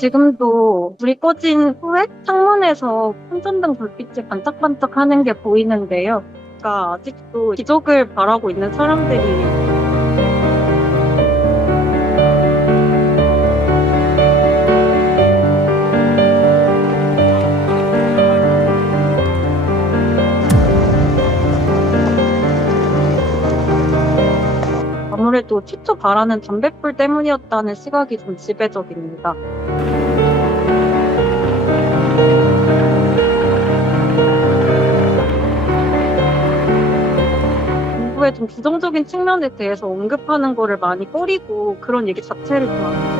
지금도 불이 꺼진 후에 창문에서 손전등 불빛이 반짝반짝하는 게 보이는데요. 그러니까 아직도 기적을 바라고 있는 사람들이 아무래도 최초 바라는 담뱃불 때문이었다는 시각이 좀 지배적입니다. 정부의 좀 부정적인 측면에 대해서 언급하는 거를 많이 꺼리고 그런 얘기 자체를 좀